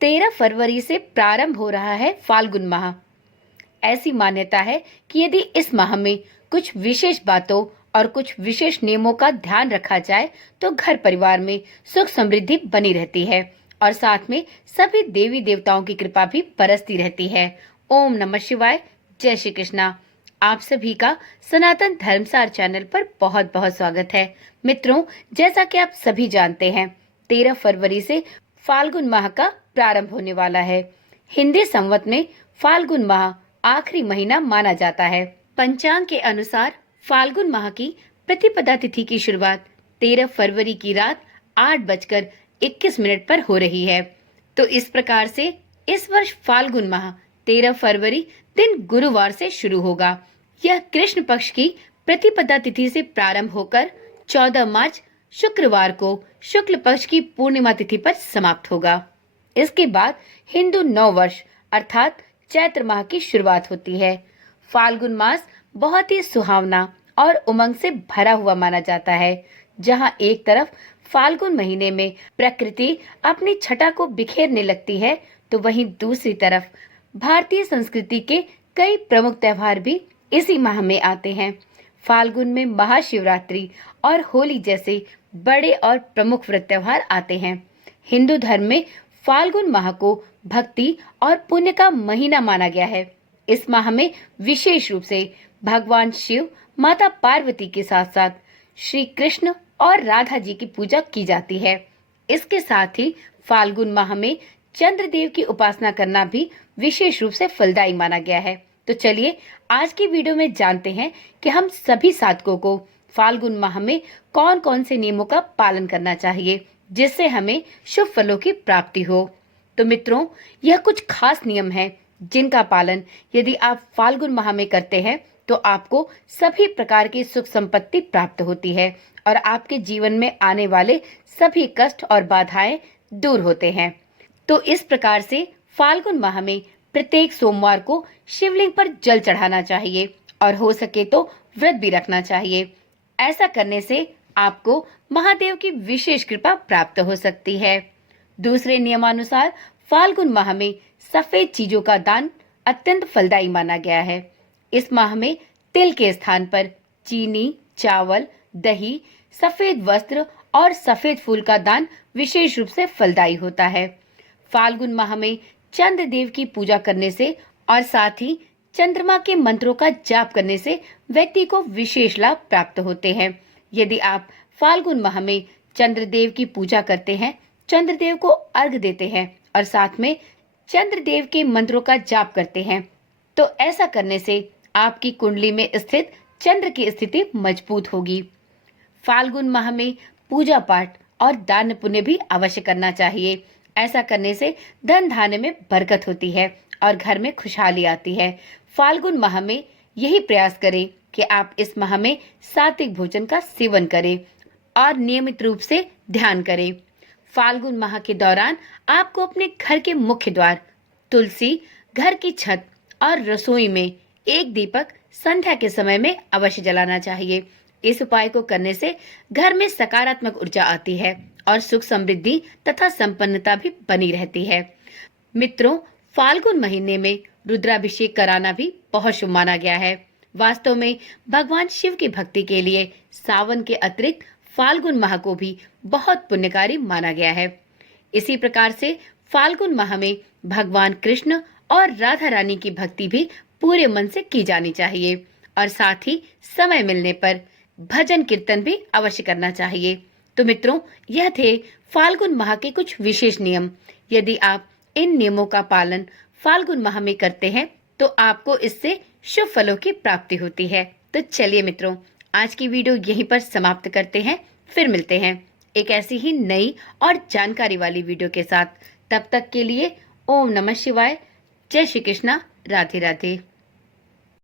13 फरवरी से प्रारंभ हो रहा है फाल्गुन माह। ऐसी मान्यता है कि यदि इस माह में कुछ विशेष बातों और कुछ विशेष नियमों का ध्यान रखा जाए तो घर परिवार में सुख समृद्धि बनी रहती है और साथ में सभी देवी देवताओं की कृपा भी बरसती रहती है। ओम नमः शिवाय। जय श्री कृष्णा। आप सभी का सनातन धर्मसार चैनल पर बहुत बहुत स्वागत है। मित्रों, जैसा कि आप सभी जानते हैं, 13 फरवरी से फाल्गुन माह का प्रारंभ होने वाला है। हिंदी संवत में फाल्गुन माह आखिरी महीना माना जाता है। पंचांग के अनुसार फाल्गुन माह की प्रतिपदा तिथि की शुरुआत 13 फरवरी की रात 8:21 पर हो रही है। तो इस प्रकार से इस वर्ष फाल्गुन माह 13 फरवरी दिन गुरुवार से शुरू होगा। यह कृष्ण पक्ष की प्रतिपदा तिथि से प्रारंभ होकर 14 मार्च शुक्रवार को शुक्ल पक्ष की पूर्णिमा तिथि पर समाप्त होगा। इसके बाद हिंदू नव वर्ष अर्थात चैत्र माह की शुरुआत होती है। फाल्गुन मास बहुत ही सुहावना और उमंग से भरा हुआ माना जाता है, जहां एक तरफ फाल्गुन महीने में प्रकृति अपनी छटा को बिखेरने लगती है, तो वहीं दूसरी तरफ भारतीय संस्कृति के कई प्रमुख त्योहार भी इसी माह में आते हैं। फाल्गुन में महाशिवरात्रि और होली जैसे बड़े और प्रमुख व्रत त्योहार आते हैं। हिंदू धर्म में फाल्गुन माह को भक्ति और पुण्य का महीना माना गया है। इस माह में विशेष रूप से भगवान शिव, माता पार्वती के साथ साथ श्री कृष्ण और राधा जी की पूजा की जाती है। इसके साथ ही फाल्गुन माह में चंद्रदेव की उपासना करना भी विशेष रूप से फलदायी माना गया है। तो चलिए आज की वीडियो में जानते हैं कि हम सभी साधकों को फाल्गुन माह में कौन कौन से नियमों का पालन करना चाहिए, जिससे हमें शुभ फलों की प्राप्ति हो। तो मित्रों, यह कुछ खास नियम हैं जिनका पालन यदि आप फाल्गुन माह में करते हैं तो आपको सभी प्रकार की सुख संपत्ति प्राप्त होती है और आपके जीवन में आने वाले सभी कष्ट और बाधाएं दूर होते हैं। तो इस प्रकार से फाल्गुन माह में प्रत्येक सोमवार को शिवलिंग पर जल चढ़ाना चाहिए और हो सके तो व्रत भी रखना चाहिए। ऐसा करने से आपको महादेव की विशेष कृपा प्राप्त हो सकती है। दूसरे नियमानुसार फाल्गुन माह में सफेद चीजों का दान अत्यंत फलदायी माना गया है। इस माह में तिल के स्थान पर चीनी, चावल, दही, सफेद वस्त्र और सफेद फूल का दान विशेष रूप से फलदायी होता है। फाल्गुन माह में चंद्र देव की पूजा करने से और साथ ही चंद्रमा के मंत्रों का जाप करने से व्यक्ति को विशेष लाभ प्राप्त होते हैं। यदि आप फाल्गुन माह में चंद्रदेव की पूजा करते हैं, चंद्रदेव को अर्घ देते हैं और साथ में चंद्रदेव के मंत्रों का जाप करते हैं, तो ऐसा करने से आपकी कुंडली में स्थित चंद्र की स्थिति मजबूत होगी। फाल्गुन माह में पूजा पाठ और दान पुण्य भी अवश्य करना चाहिए। ऐसा करने से धन धान्य में बरकत होती है और घर में खुशहाली आती है। फाल्गुन माह में यही प्रयास करें कि आप इस माह में सात्विक भोजन का सेवन करें और नियमित रूप से ध्यान करें। फाल्गुन माह के दौरान आपको अपने घर के मुख्य द्वार, तुलसी, घर की छत और रसोई में एक दीपक संध्या के समय में अवश्य जलाना चाहिए। इस उपाय को करने से घर में सकारात्मक ऊर्जा आती है और सुख समृद्धि तथा संपन्नता भी बनी रहती है। मित्रों, फाल्गुन महीने में रुद्राभिषेक कराना भी बहुत शुभ माना गया है। वास्तव में भगवान शिव की भक्ति के लिए सावन के अतिरिक्त फाल्गुन माह को भी बहुत पुण्यकारी माना गया है। इसी प्रकार से फाल्गुन माह में भगवान कृष्ण और राधा रानी की भक्ति भी पूरे मन से की जानी चाहिए और साथ ही समय मिलने पर भजन कीर्तन भी अवश्य करना चाहिए। तो मित्रों, यह थे फाल्गुन माह के कुछ विशेष नियम। यदि आप इन नियमों का पालन फाल्गुन माह में करते हैं तो आपको इससे शुभ फलों की प्राप्ति होती है। तो चलिए मित्रों, आज की वीडियो यहीं पर समाप्त करते हैं। फिर मिलते हैं एक ऐसी ही नई और जानकारी वाली वीडियो के साथ। तब तक के लिए ओम नमः शिवाय। जय श्री कृष्णा। राधे राधे।